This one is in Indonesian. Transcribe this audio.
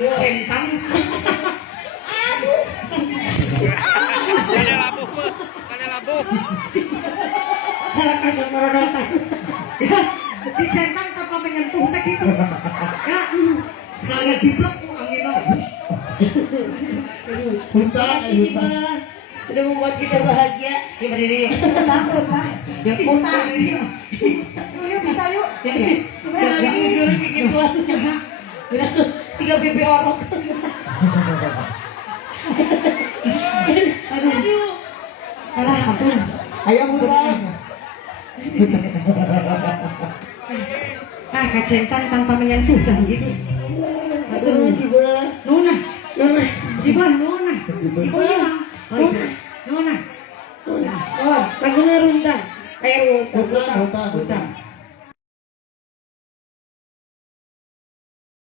Centang. Kane labuh, kane labuh. Salah korodotan. Ya, di centang tanpa menyentuh teh gitu. Ya, sekali diplok angin nobus. Sudah membuat kita bahagia. Ya berdiri. Takut, Pak. Ya putar. Yuk bisa yuk. Jangan disuruh begituan. Bilang 3 pipi orok. Aduh. Alah, ampun. Ayo buruan. Kacentan tanpa menyentuh kan gitu. Aduh, coba. Nona, Nona. Ibu Nona. Ibu hilang. Nona. Oh, lagunya rundang. Ayo, Hutang. Hutang.